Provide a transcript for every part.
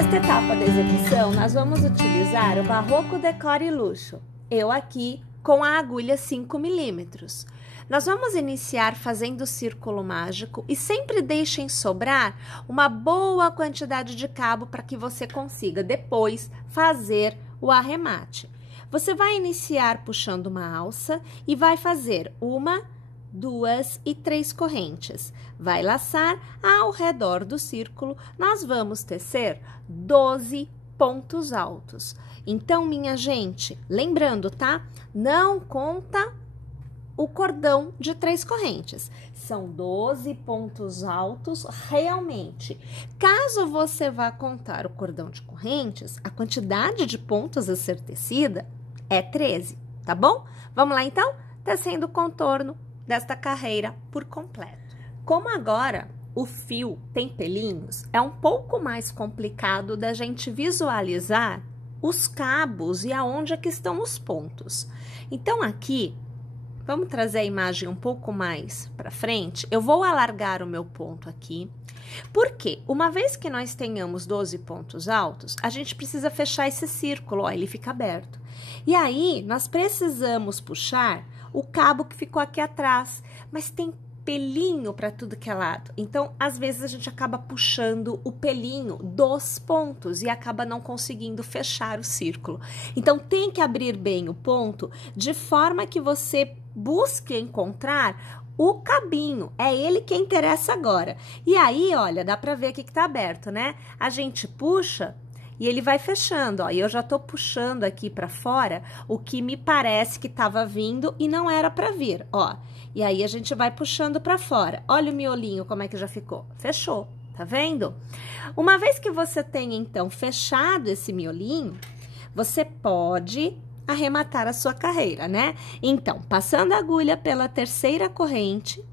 Nesta etapa da execução, nós vamos utilizar o Barroco Decore Luxo. Eu aqui com a agulha 5 milímetros. Nós vamos iniciar fazendo o círculo mágico e sempre deixem sobrar uma boa quantidade de cabo para que você consiga depois fazer o arremate. Você vai iniciar puxando uma alça e vai fazer 1, 2 e 3 correntes. Vai laçar ao redor do círculo, nós vamos tecer 12 pontos altos. Então, minha gente, lembrando, tá? Não conta o cordão de 3 correntes. São 12 pontos altos realmente. Caso você vá contar o cordão de correntes, a quantidade de pontos a ser tecida é 13, tá bom? Vamos lá, então? Tecendo o contorno desta carreira por completo. Como agora o fio tem pelinhos, é um pouco mais complicado da gente visualizar os cabos e aonde é que estão os pontos. Então, aqui, vamos trazer a imagem um pouco mais para frente. Eu vou alargar o meu ponto aqui, porque uma vez que nós tenhamos 12 pontos altos, a gente precisa fechar esse círculo, ó, ele fica aberto. E aí, nós precisamos puxar o cabo que ficou aqui atrás, mas tem pelinho para tudo que é lado. Então, às vezes a gente acaba puxando o pelinho dos pontos e acaba não conseguindo fechar o círculo. Então, tem que abrir bem o ponto de forma que você busque encontrar o cabinho. É ele que interessa agora. E aí, olha, dá para ver aqui que tá aberto, né? A gente puxa e ele vai fechando, ó, e eu já tô puxando aqui pra fora o que me parece que tava vindo e não era pra vir, ó. E aí, a gente vai puxando pra fora. Olha o miolinho como é que já ficou. Fechou, tá vendo? Uma vez que você tem, então, fechado esse miolinho, você pode arrematar a sua carreira, né? Então, passando a agulha pela terceira corrente,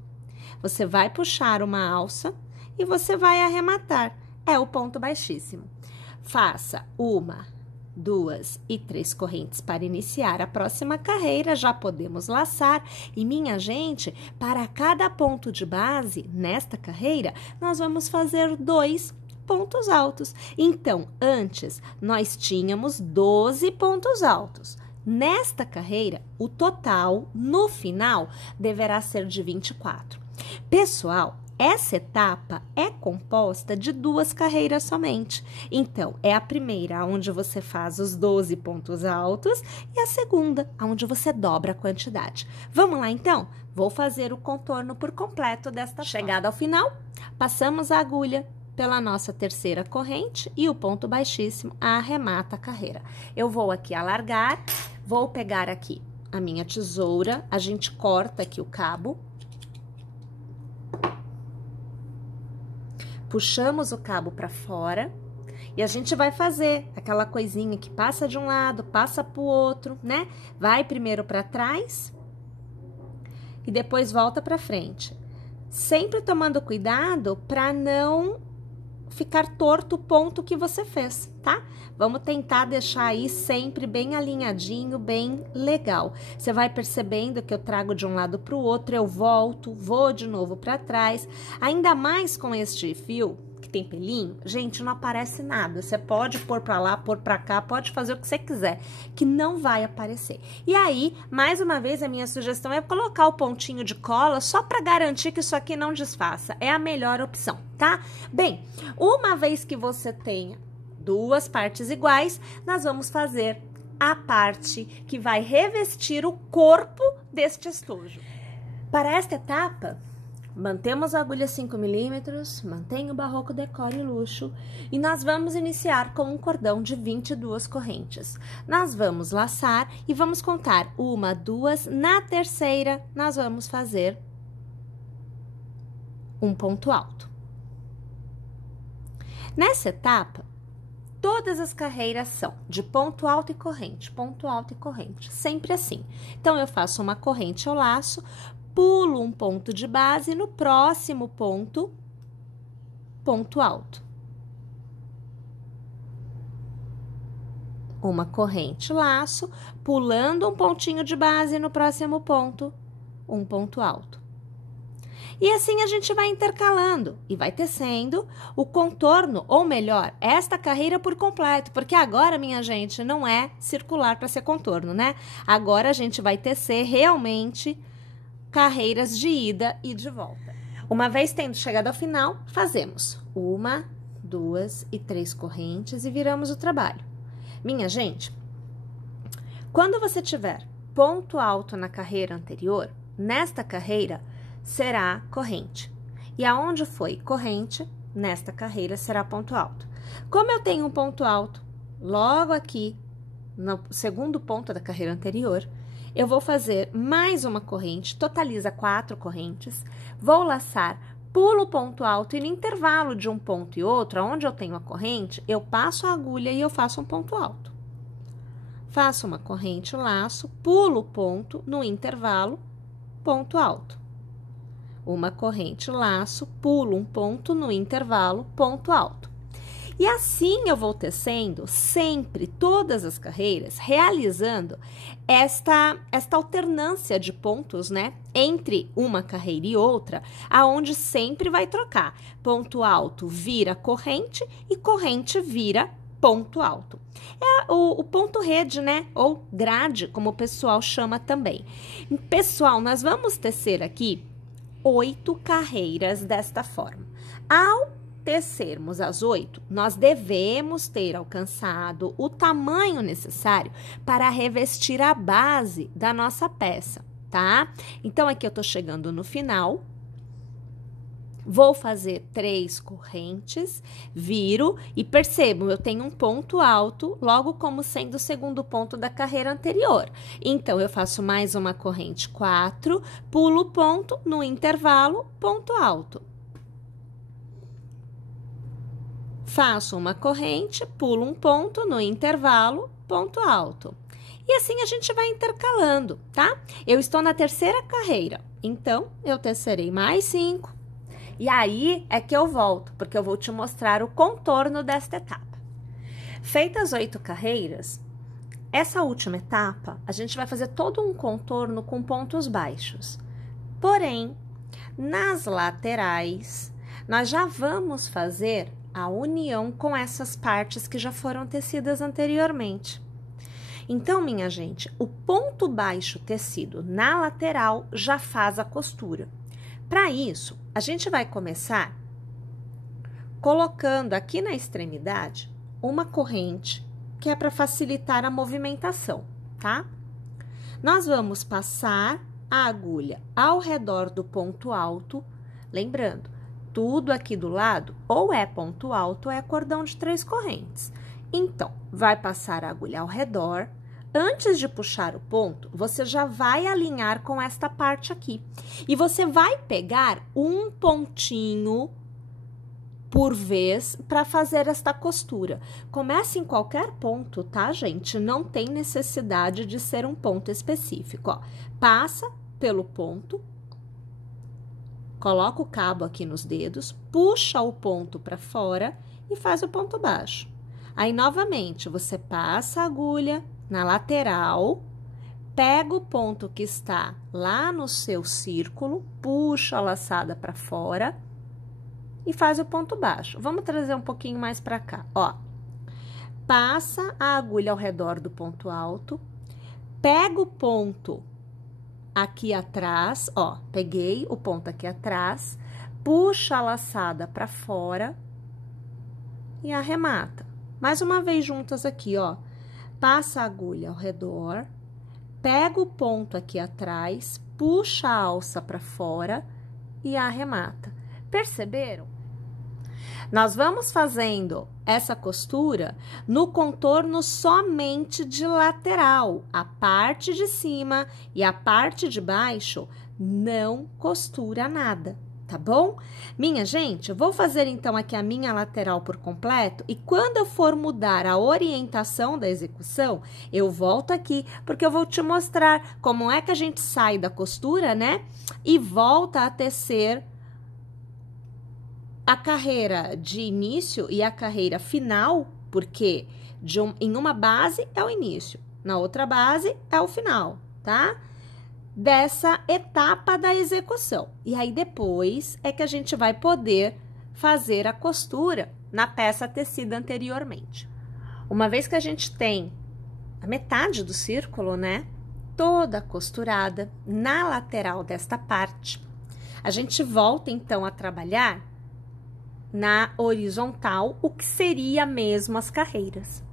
você vai puxar uma alça e você vai arrematar. É o ponto baixíssimo. Faça 1, 2 e 3 correntes para iniciar a próxima carreira, já podemos laçar. E, minha gente, para cada ponto de base nesta carreira, nós vamos fazer 2 pontos altos. Então, antes, nós tínhamos 12 pontos altos. Nesta carreira, o total, no final, deverá ser de 24. Pessoal, essa etapa é composta de 2 carreiras somente. Então, é a primeira, onde você faz os 12 pontos altos, e a segunda, onde você dobra a quantidade. Vamos lá, então? Vou fazer o contorno por completo desta chegada ao final. Passamos a agulha pela nossa terceira corrente e o ponto baixíssimo arremata a carreira. Eu vou aqui alargar, vou pegar aqui a minha tesoura, a gente corta aqui o cabo. Puxamos o cabo para fora e a gente vai fazer aquela coisinha que passa de um lado, passa pro outro, né? Vai primeiro para trás e depois volta para frente. Sempre tomando cuidado para não ficar torto o ponto que você fez, tá? Vamos tentar deixar aí sempre bem alinhadinho, bem legal. Você vai percebendo que eu trago de um lado para o outro, eu volto, vou de novo para trás. Ainda mais com este fio que tem pelinho, gente, não aparece nada. Você pode pôr para lá, pôr para cá, pode fazer o que você quiser, que não vai aparecer. E aí, mais uma vez, a minha sugestão é colocar o pontinho de cola só para garantir que isso aqui não desfaça. É a melhor opção, tá? Bem, uma vez que você tenha 2 partes iguais, nós vamos fazer a parte que vai revestir o corpo deste estojo. Para esta etapa, mantemos a agulha 5 milímetros, mantenha o Barroco Decore Luxo e nós vamos iniciar com um cordão de 22 correntes. Nós vamos laçar e vamos contar 1, 2, na terceira nós vamos fazer um ponto alto. Nessa etapa, todas as carreiras são de ponto alto e corrente, sempre assim. Então, eu faço uma corrente ao laço, pulo um ponto de base, no próximo ponto, ponto alto. Uma corrente laço, pulando um pontinho de base, no próximo ponto, um ponto alto. E assim a gente vai intercalando e vai tecendo o contorno, ou melhor, esta carreira por completo, porque agora, minha gente, não é circular para ser contorno, né? Agora a gente vai tecer realmente carreiras de ida e de volta. Uma vez tendo chegado ao final, fazemos 1, 2 e 3 correntes e viramos o trabalho. Minha gente, quando você tiver ponto alto na carreira anterior, nesta carreira será corrente. E aonde foi corrente, nesta carreira será ponto alto. Como eu tenho um ponto alto logo aqui, no segundo ponto da carreira anterior, eu vou fazer mais uma corrente, totaliza 4 correntes, vou laçar, pulo o ponto alto e no intervalo de um ponto e outro, onde eu tenho a corrente, eu passo a agulha e eu faço um ponto alto. Faço uma corrente, laço, pulo o ponto, no intervalo, ponto alto. Uma corrente, laço, pulo um ponto, no intervalo, ponto alto. E assim eu vou tecendo sempre todas as carreiras, realizando esta alternância de pontos, né? Entre uma carreira e outra, aonde sempre vai trocar. Ponto alto vira corrente e corrente vira ponto alto. É o ponto rede, né? Ou grade, como o pessoal chama também. Pessoal, nós vamos tecer aqui 8 carreiras desta forma. Ao tecermos as 8, nós devemos ter alcançado o tamanho necessário para revestir a base da nossa peça, tá? Então, aqui eu tô chegando no final. Vou fazer 3 correntes, viro e percebo, eu tenho um ponto alto, logo como sendo o segundo ponto da carreira anterior. Então, eu faço mais uma corrente 4, pulo o ponto, no intervalo, ponto alto. Faço uma corrente, pulo um ponto, no intervalo, ponto alto. E assim a gente vai intercalando, tá? Eu estou na terceira carreira, então, eu tecerei mais 5. E aí é que eu volto, porque eu vou te mostrar o contorno desta etapa. Feitas 8 carreiras, essa última etapa, a gente vai fazer todo um contorno com pontos baixos. Porém, nas laterais, nós já vamos fazer a união com essas partes que já foram tecidas anteriormente. Então, minha gente, o ponto baixo tecido na lateral já faz a costura. Para isso, a gente vai começar colocando aqui na extremidade uma corrente, que é para facilitar a movimentação, tá? Nós vamos passar a agulha ao redor do ponto alto, lembrando, tudo aqui do lado ou é ponto alto ou é cordão de 3 correntes. Então, vai passar a agulha ao redor. Antes de puxar o ponto, você já vai alinhar com esta parte aqui. E você vai pegar um pontinho por vez para fazer esta costura. Comece em qualquer ponto, tá, gente? Não tem necessidade de ser um ponto específico, ó. Passa pelo ponto, coloca o cabo aqui nos dedos, puxa o ponto para fora e faz o ponto baixo. Aí, novamente, você passa a agulha na lateral, pega o ponto que está lá no seu círculo, puxa a laçada para fora e faz o ponto baixo. Vamos trazer um pouquinho mais para cá, ó. Passa a agulha ao redor do ponto alto, pega o ponto aqui atrás, ó, peguei o ponto aqui atrás, puxa a laçada para fora e arremata. Mais uma vez juntas aqui, ó. Passa a agulha ao redor, pega o ponto aqui atrás, puxa a alça para fora e arremata. Perceberam? Nós vamos fazendo essa costura no contorno somente de lateral. A parte de cima e a parte de baixo não costura nada, tá bom? Minha gente, eu vou fazer então aqui a minha lateral por completo e quando eu for mudar a orientação da execução, eu volto aqui porque eu vou te mostrar como é que a gente sai da costura, né? E volta a tecer a carreira de início e a carreira final, porque em uma base é o início, na outra base é o final, tá? dessa etapa da execução. E aí, depois, é que a gente vai poder fazer a costura na peça tecida anteriormente. Uma vez que a gente tem a metade do círculo, né, toda costurada na lateral desta parte, a gente volta, então, a trabalhar na horizontal, o que seria mesmo as carreiras.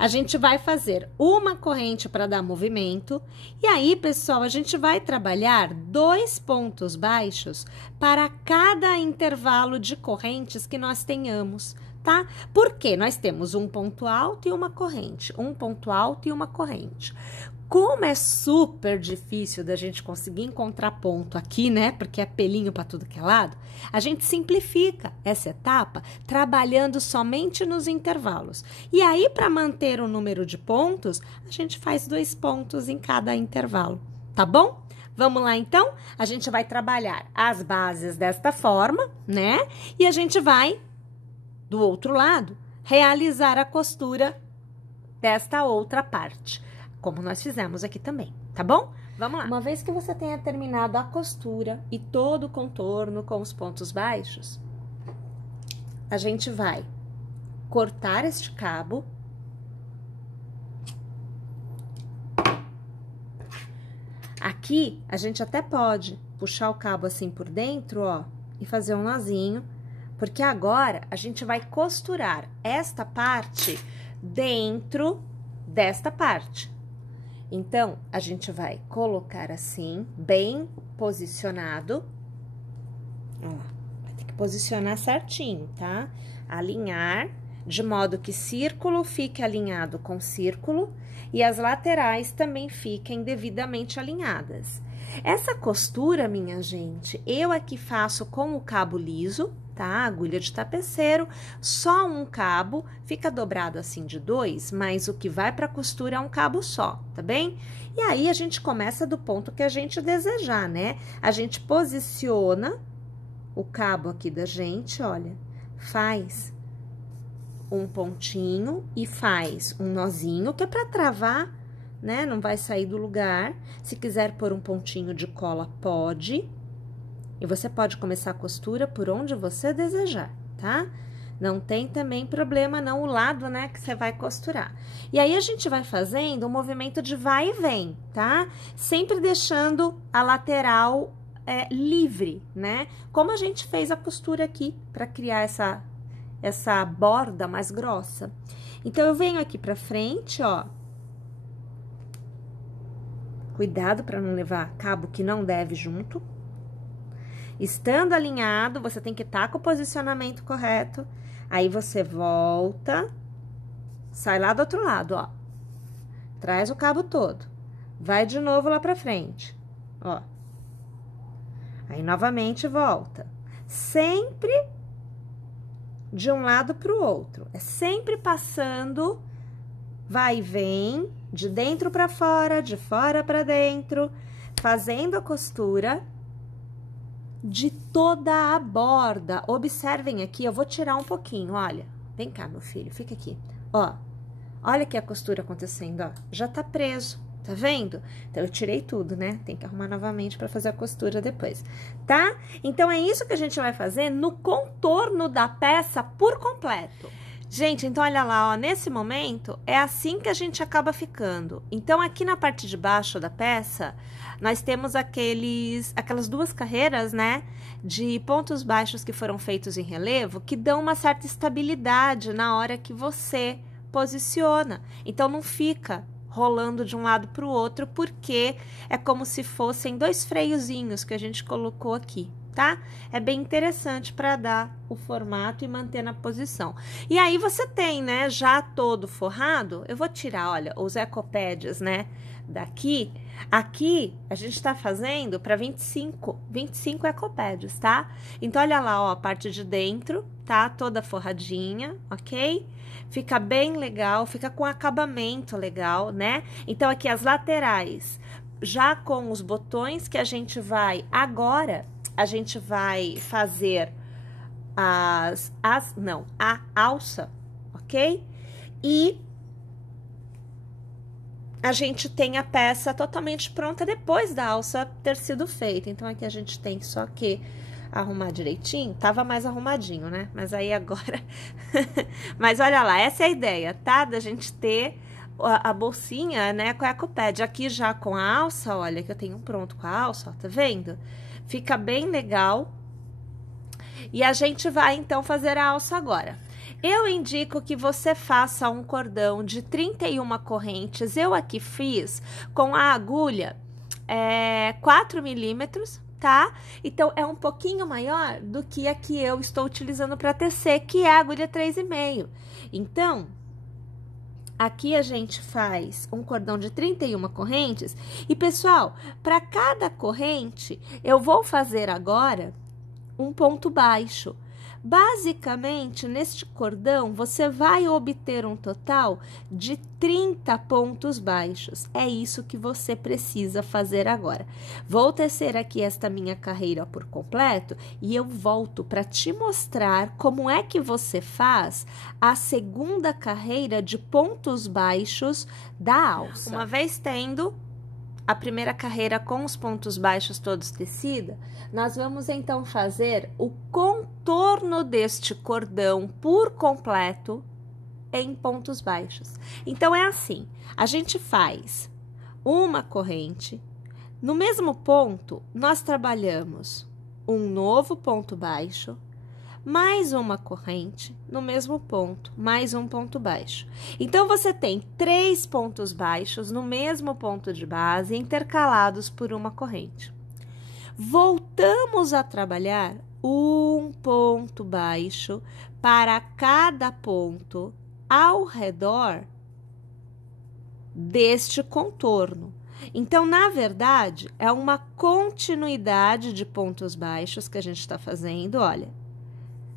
A gente vai fazer uma corrente para dar movimento, e aí, pessoal, a gente vai trabalhar 2 pontos baixos para cada intervalo de correntes que nós tenhamos, tá? Porque nós temos um ponto alto e uma corrente, um ponto alto e uma corrente. Como é super difícil da gente conseguir encontrar ponto aqui, né? Porque é pelinho para tudo que é lado, a gente simplifica essa etapa trabalhando somente nos intervalos. E aí, para manter o número de pontos, a gente faz 2 pontos em cada intervalo, tá bom? Vamos lá, então? A gente vai trabalhar as bases desta forma, né? E a gente vai, do outro lado, realizar a costura desta outra parte, como nós fizemos aqui também, tá bom? Vamos lá. Uma vez que você tenha terminado a costura e todo o contorno com os pontos baixos, a gente vai cortar este cabo. Aqui, a gente até pode puxar o cabo assim por dentro, ó, e fazer um nozinho, porque agora a gente vai costurar esta parte dentro desta parte. Então, a gente vai colocar assim, bem posicionado. Ó, vai ter que posicionar certinho, tá? Alinhar, de modo que círculo fique alinhado com círculo e as laterais também fiquem devidamente alinhadas. Essa costura, minha gente, eu aqui faço com o cabo liso, tá? Agulha de tapeceiro, só um cabo, fica dobrado assim de 2, mas o que vai para costura é um cabo só, tá bem? E aí, a gente começa do ponto que a gente desejar, né? A gente posiciona o cabo aqui da gente, olha, faz um pontinho e faz um nozinho, que é para travar, né? Não vai sair do lugar. Se quiser pôr um pontinho de cola, pode. E você pode começar a costura por onde você desejar, tá? Não tem também problema não o lado, né, que você vai costurar. E aí, a gente vai fazendo um movimento de vai e vem, tá? Sempre deixando a lateral livre, né? Como a gente fez a costura aqui, para criar essa borda mais grossa. Então, eu venho aqui pra frente, ó. Cuidado para não levar cabo que não deve junto. Estando alinhado, você tem que estar com o posicionamento correto. Aí, você volta, sai lá do outro lado, ó. Traz o cabo todo. Vai de novo lá pra frente, ó. Aí, novamente, volta. Sempre de um lado pro outro. É sempre passando, vai e vem, de dentro pra fora, de fora pra dentro, fazendo a costura de toda a borda. Observem aqui, eu vou tirar um pouquinho, olha. Vem cá, meu filho, fica aqui. Ó, olha aqui a costura acontecendo, ó. Já tá preso, tá vendo? Então, eu tirei tudo, né? Tem que arrumar novamente pra fazer a costura depois, tá? Então, é isso que a gente vai fazer no contorno da peça por completo. Gente, então, olha lá, ó, nesse momento, é assim que a gente acaba ficando. Então, aqui na parte de baixo da peça, nós temos aquelas 2 carreiras, né, de pontos baixos que foram feitos em relevo, que dão uma certa estabilidade na hora que você posiciona. Então, não fica rolando de um lado para o outro, porque é como se fossem 2 freiozinhos que a gente colocou aqui, tá? É bem interessante para dar o formato e manter na posição. E aí, você tem, né, já todo forrado. Eu vou tirar, olha, os ecopads, né, daqui. Aqui, a gente tá fazendo para 25 ecopads, tá? Então, olha lá, ó, a parte de dentro, tá? Toda forradinha, ok? Fica bem legal, fica com acabamento legal, né? Então, aqui as laterais, já com os botões que a gente vai agora, a gente vai fazer a alça, ok? E a gente tem a peça totalmente pronta depois da alça ter sido feita. Então, aqui a gente tem só que arrumar direitinho. Tava mais arrumadinho, né? Mas aí agora... Mas olha lá, essa é a ideia, tá? Da gente ter a bolsinha, né, com a ecopad. Aqui já com a alça, olha, que eu tenho pronto com a alça, ó, tá vendo? Fica bem legal. E a gente vai, então, fazer a alça agora. Eu indico que você faça um cordão de 31 correntes. Eu aqui fiz com a agulha 4 milímetros, tá? Então, é um pouquinho maior do que a que eu estou utilizando para tecer, que é a agulha 3,5. Então, aqui a gente faz um cordão de 31 correntes. E, pessoal, para cada corrente, eu vou fazer agora um ponto baixo. Basicamente, neste cordão, você vai obter um total de 30 pontos baixos. É isso que você precisa fazer agora. Vou tecer aqui esta minha carreira por completo e eu volto para te mostrar como é que você faz a segunda carreira de pontos baixos da alça. Uma vez tendo a primeira carreira com os pontos baixos todos tecida, nós vamos então fazer o contorno deste cordão por completo em pontos baixos. Então, é assim, a gente faz uma corrente, no mesmo ponto, nós trabalhamos um novo ponto baixo, mais uma corrente, no mesmo ponto, mais um ponto baixo. Então, você tem 3 pontos baixos no mesmo ponto de base, intercalados por uma corrente. Voltamos a trabalhar um ponto baixo para cada ponto ao redor deste contorno. Então, na verdade, é uma continuidade de pontos baixos que a gente está fazendo, olha.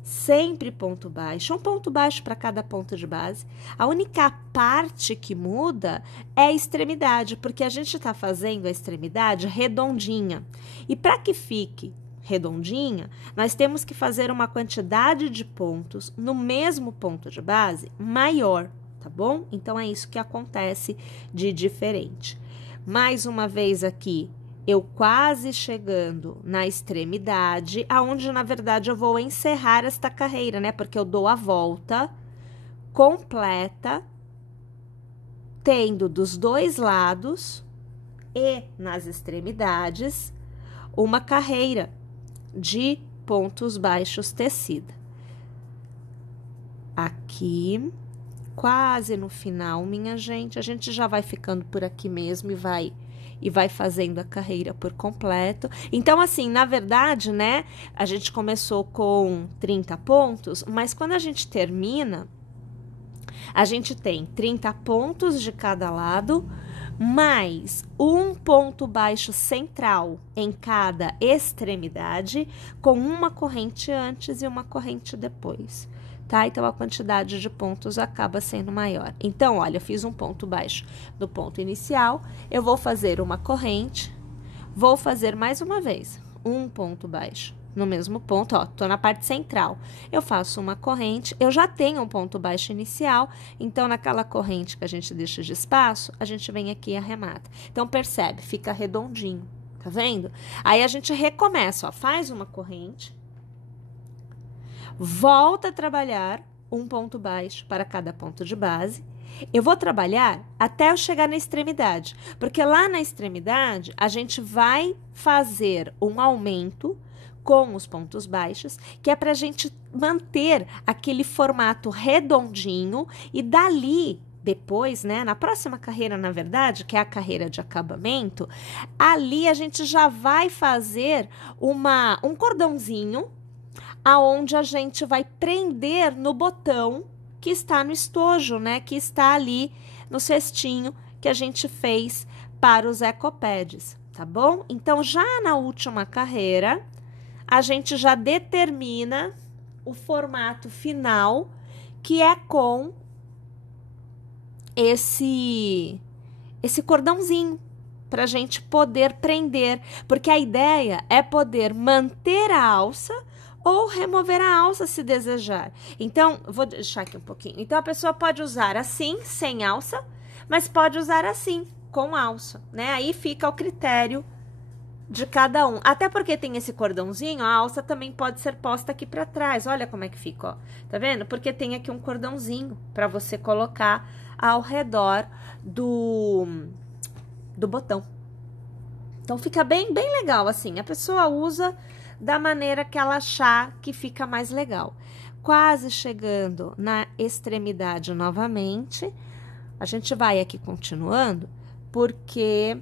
Sempre ponto baixo, um ponto baixo para cada ponto de base. A única parte que muda é a extremidade, porque a gente está fazendo a extremidade redondinha. E para que fique redondinha, nós temos que fazer uma quantidade de pontos no mesmo ponto de base maior, tá bom? Então, é isso que acontece de diferente. Mais uma vez aqui, eu quase chegando na extremidade, aonde, na verdade, eu vou encerrar esta carreira, né? Porque eu dou a volta completa, tendo dos dois lados e nas extremidades uma carreira de pontos baixos tecida. Aqui, quase no final, minha gente, a gente já vai ficando por aqui mesmo e vai fazendo a carreira por completo. Então, assim, na verdade, né, a gente começou com 30 pontos, mas quando a gente termina, a gente tem 30 pontos de cada lado, mais um ponto baixo central em cada extremidade, com uma corrente antes e uma corrente depois. Tá? Então, a quantidade de pontos acaba sendo maior. Então, olha, eu fiz um ponto baixo no ponto inicial, eu vou fazer uma corrente, vou fazer mais uma vez um ponto baixo no mesmo ponto, ó, tô na parte central. Eu faço uma corrente, eu já tenho um ponto baixo inicial, então, naquela corrente que a gente deixa de espaço, a gente vem aqui e arremata. Então, percebe, fica redondinho, tá vendo? Aí, a gente recomeça, ó, faz uma corrente, volta a trabalhar um ponto baixo para cada ponto de base. Eu vou trabalhar até eu chegar na extremidade, porque lá na extremidade a gente vai fazer um aumento com os pontos baixos, que é para a gente manter aquele formato redondinho e dali depois, né, na próxima carreira, na verdade, que é a carreira de acabamento, ali a gente já vai fazer um cordãozinho aonde a gente vai prender no botão que está no estojo, né? Que está ali no cestinho que a gente fez para os ecopads, tá bom? Então, já na última carreira, a gente já determina o formato final, que é com esse cordãozinho, para a gente poder prender, porque a ideia é poder manter a alça ou remover a alça se desejar. Então, vou deixar aqui um pouquinho. Então, a pessoa pode usar assim, sem alça, mas pode usar assim, com alça, né? Aí fica ao critério de cada um. Até porque tem esse cordãozinho, a alça também pode ser posta aqui pra trás. Olha como é que fica, ó. Tá vendo? Porque tem aqui um cordãozinho pra você colocar ao redor do botão. Então, fica bem legal, assim. A pessoa usa da maneira que ela achar que fica mais legal. Quase chegando na extremidade novamente. A gente vai aqui continuando, porque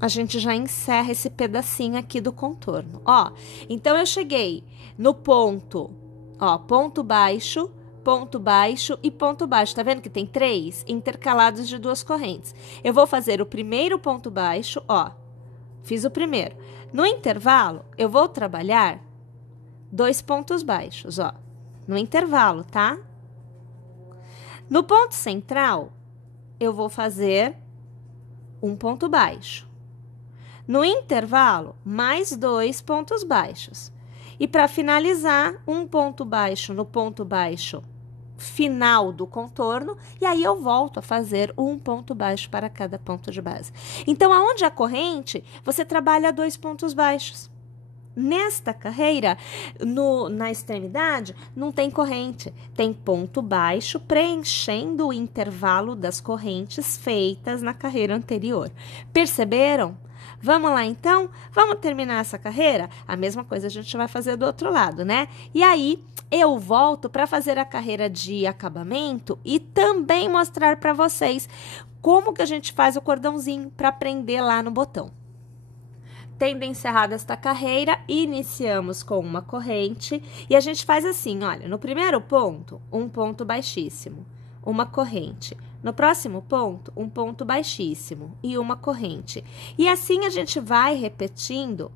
a gente já encerra esse pedacinho aqui do contorno. Ó, então, eu cheguei no ponto, ó, ponto baixo e ponto baixo. Tá vendo que tem 3 intercalados de 2 correntes? Eu vou fazer o primeiro ponto baixo, ó, fiz o primeiro. No intervalo, eu vou trabalhar 2 pontos baixos, ó, no intervalo, tá? No ponto central, eu vou fazer um ponto baixo. No intervalo, mais 2 pontos baixos. E para finalizar, um ponto baixo no ponto baixo final do contorno, e aí eu volto a fazer um ponto baixo para cada ponto de base. Então, aonde a corrente, você trabalha 2 pontos baixos. Nesta carreira, na extremidade, não tem corrente, tem ponto baixo preenchendo o intervalo das correntes feitas na carreira anterior. Perceberam? Vamos lá, então? Vamos terminar essa carreira? A mesma coisa a gente vai fazer do outro lado, né? E aí, eu volto para fazer a carreira de acabamento e também mostrar para vocês como que a gente faz o cordãozinho para prender lá no botão. Tendo encerrado esta carreira, iniciamos com uma corrente e a gente faz assim, olha, no primeiro ponto, um ponto baixíssimo, uma corrente. No próximo ponto, um ponto baixíssimo e uma corrente. E assim a gente vai repetindo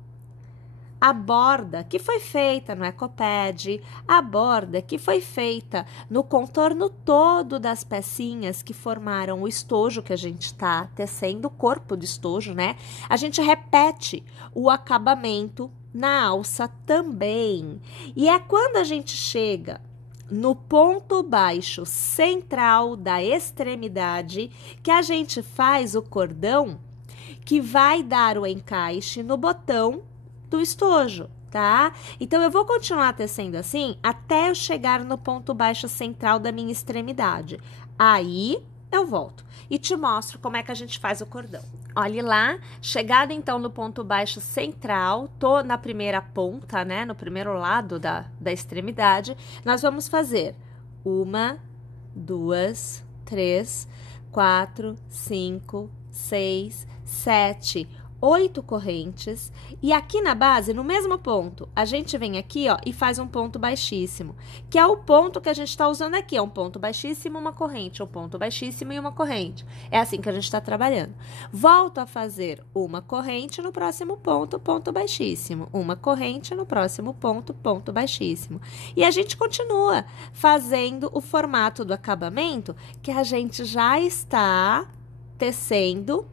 a borda que foi feita no ecopad, a borda que foi feita no contorno todo das pecinhas que formaram o estojo que a gente está tecendo, o corpo do estojo, né? A gente repete o acabamento na alça também. E é quando a gente chega no ponto baixo central da extremidade que a gente faz o cordão que vai dar o encaixe no botão do estojo, tá? Então, eu vou continuar tecendo assim até eu chegar no ponto baixo central da minha extremidade. Aí, eu volto e te mostro como é que a gente faz o cordão. Olhe lá, chegada então no ponto baixo central, tô na primeira ponta, né? No primeiro lado da extremidade, nós vamos fazer 1, 2, 3, 4, 5, 6, 7, 8 correntes, e aqui na base, no mesmo ponto, a gente vem aqui, ó, e faz um ponto baixíssimo, que é o ponto que a gente tá usando aqui, é um ponto baixíssimo, uma corrente, um ponto baixíssimo e uma corrente. É assim que a gente tá trabalhando. Volto a fazer uma corrente no próximo ponto, ponto baixíssimo, uma corrente no próximo ponto, ponto baixíssimo. E a gente continua fazendo o formato do acabamento que a gente já está tecendo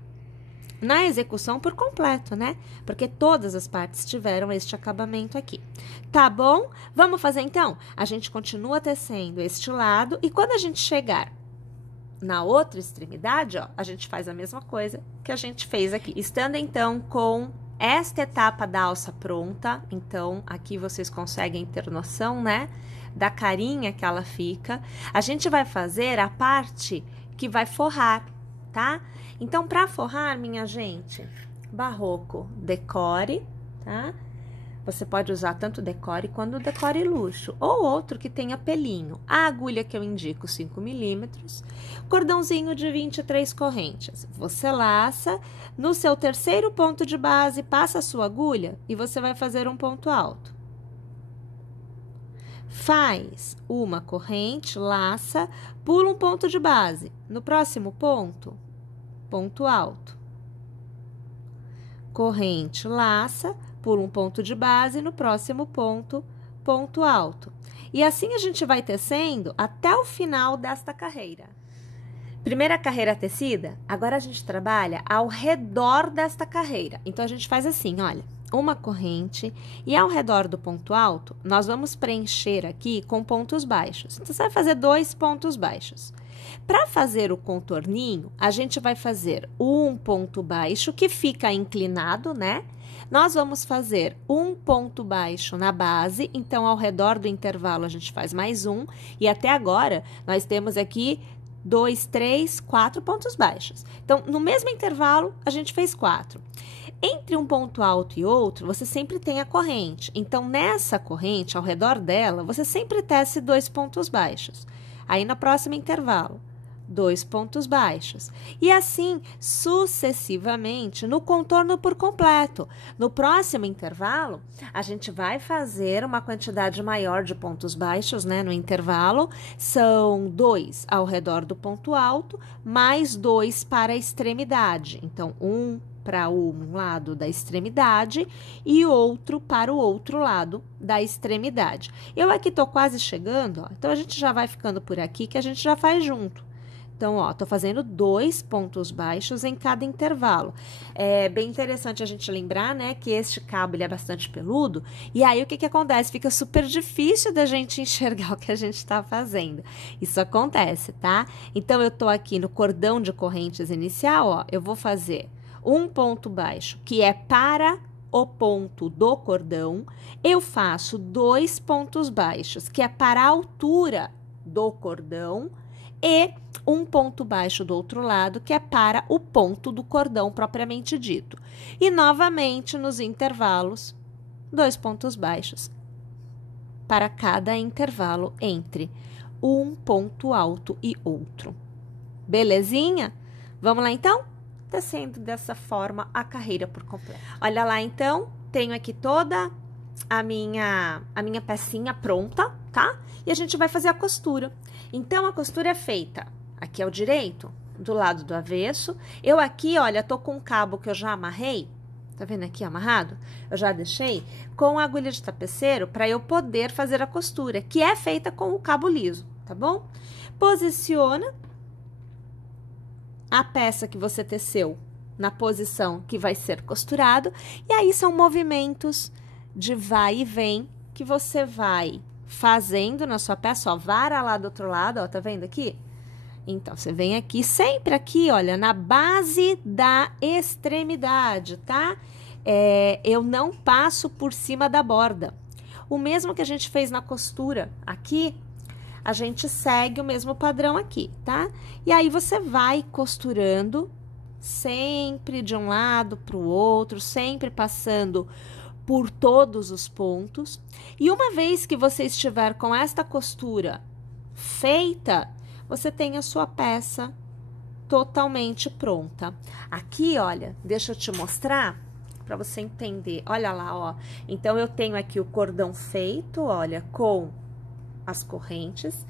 na execução por completo, né? Porque todas as partes tiveram este acabamento aqui. Tá bom? Vamos fazer então? A gente continua tecendo este lado e quando a gente chegar na outra extremidade, ó, a gente faz a mesma coisa que a gente fez aqui. Estando então com esta etapa da alça pronta, então aqui vocês conseguem ter noção, né? Da carinha que ela fica. A gente vai fazer a parte que vai forrar, tá? Então, para forrar, minha gente, barroco decore, tá? Você pode usar tanto decore quanto decore luxo, ou outro que tenha pelinho. A agulha que eu indico, 5 milímetros, cordãozinho de 23 correntes. Você laça, no seu terceiro ponto de base, passa a sua agulha e você vai fazer um ponto alto. Faz uma corrente, laça, pula um ponto de base. No próximo ponto, ponto alto. Corrente, laça, pula um ponto de base, no próximo ponto, ponto alto. E assim a gente vai tecendo até o final desta carreira. Primeira carreira tecida, agora a gente trabalha ao redor desta carreira. Então, a gente faz assim, olha, uma corrente e ao redor do ponto alto, nós vamos preencher aqui com pontos baixos. Então, você vai fazer 2 pontos baixos. Para fazer o contorninho, a gente vai fazer um ponto baixo que fica inclinado, né? Nós vamos fazer um ponto baixo na base, então, ao redor do intervalo, a gente faz mais um. E até agora, nós temos aqui 2, 3, 4 pontos baixos. Então, no mesmo intervalo, a gente fez 4. Entre um ponto alto e outro, você sempre tem a corrente. Então, nessa corrente, ao redor dela, você sempre tece 2 pontos baixos. Aí, no próximo intervalo, 2 pontos baixos. E assim, sucessivamente, no contorno por completo. No próximo intervalo, a gente vai fazer uma quantidade maior de pontos baixos, né? No intervalo, são 2 ao redor do ponto alto, mais 2 para a extremidade. Então, um para um lado da extremidade e outro para o outro lado da extremidade. Eu aqui tô quase chegando, ó, então a gente já vai ficando por aqui que a gente já faz junto. Então, ó, tô fazendo 2 pontos baixos em cada intervalo. É bem interessante a gente lembrar, né, que este cabo, ele é bastante peludo. E aí, o que que acontece? Fica super difícil da gente enxergar o que a gente tá fazendo. Isso acontece, tá? Então, eu tô aqui no cordão de correntes inicial, ó, eu vou fazer um ponto baixo, que é para o ponto do cordão. Eu faço 2 pontos baixos, que é para a altura do cordão, e um ponto baixo do outro lado, que é para o ponto do cordão propriamente dito. E, novamente, nos intervalos, 2 pontos baixos para cada intervalo entre um ponto alto e outro. Belezinha? Vamos lá, então? Tecendo dessa forma a carreira por completo. Olha lá, então, tenho aqui toda a minha pecinha pronta, tá? E a gente vai fazer a costura. Então, a costura é feita aqui ao direito, do lado do avesso. Eu aqui, olha, tô com um cabo que eu já amarrei, tá vendo aqui amarrado? Eu já deixei com a agulha de tapeceiro para eu poder fazer a costura, que é feita com o cabo liso, tá bom? Posiciona a peça que você teceu na posição que vai ser costurado, e aí são movimentos de vai e vem que você vai fazendo na sua peça, ó, vara lá do outro lado, ó, tá vendo aqui? Então, você vem aqui, sempre aqui, olha, na base da extremidade, tá? Eu não passo por cima da borda. O mesmo que a gente fez na costura aqui, a gente segue o mesmo padrão aqui, tá? E aí, você vai costurando sempre de um lado para o outro, sempre passando por todos os pontos. E uma vez que você estiver com esta costura feita, você tem a sua peça totalmente pronta. Aqui, olha, deixa eu te mostrar para você entender. Olha lá, ó. Então, eu tenho aqui o cordão feito, olha, com as correntes.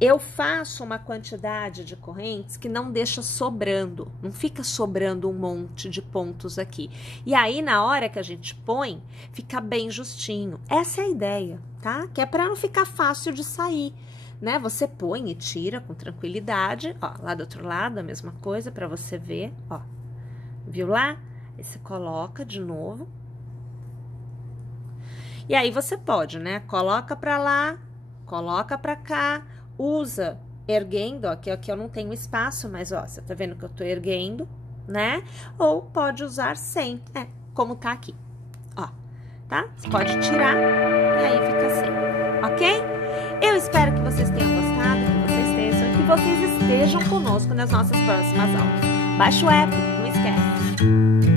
Eu faço uma quantidade de correntes que não deixa sobrando, não fica sobrando um monte de pontos aqui. E aí, na hora que a gente põe, fica bem justinho. Essa é a ideia, tá? Que é para não ficar fácil de sair, né? Você põe e tira com tranquilidade. Ó, lá do outro lado, a mesma coisa, para você ver, ó. Viu lá? Aí você coloca de novo. E aí, você pode, né? Coloca para lá, coloca para cá. Usa erguendo, ó, aqui eu não tenho espaço, mas, ó, você tá vendo que eu tô erguendo, né? Ou pode usar sem, como tá aqui, ó, tá? Você pode tirar e aí fica assim, ok? Eu espero que vocês tenham gostado, que vocês estejam conosco nas nossas próximas aulas. Baixa o app, não esquece.